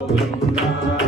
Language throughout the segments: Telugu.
Música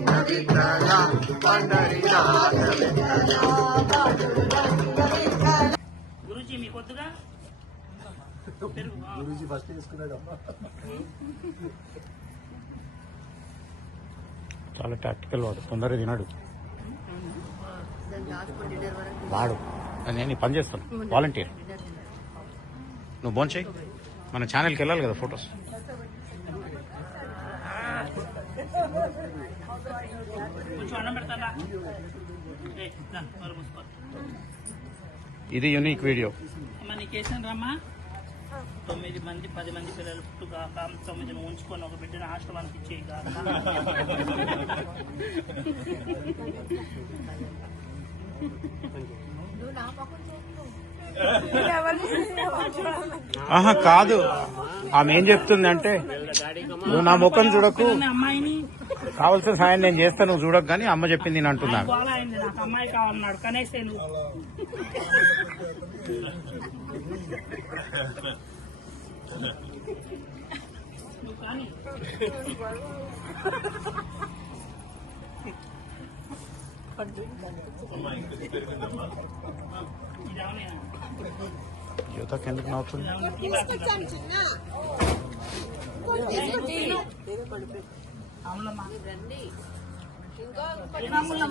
గురూజీ ఫస్ట్ తీసుకున్నాడు చాలా టాక్టికల్ వాడు. తొందరగా తినాడు. వాడు. నేను పని చేస్తాను. వాలంటీర్ నువ్వు బోన్ చేయి మన ఛానల్కి వెళ్ళాలి కదా ఫొటోస్. ఇది యూనిక్ వీడియో తొమ్మిది మంది పది మంది పిల్లలు పుట్టుగాక తొమ్మిదిని ఉంచుకొని ఒక బిడ్డను హాస్టల్ పంపించేయి ఆహా కాదు. ఆమె ఏం చెప్తుంది అంటే నువ్వు నా ముఖం చూడకు. అమ్మాయిని కావాల్సిన సాయం నేను చేస్తా నువ్వు చూడకు కానీ అమ్మ చెప్పింది నేను అంటున్నాను. అమ్మాయి కావాలన్నాడు. కనేసే నువ్వు. Jota kendi knatın. ఇంకా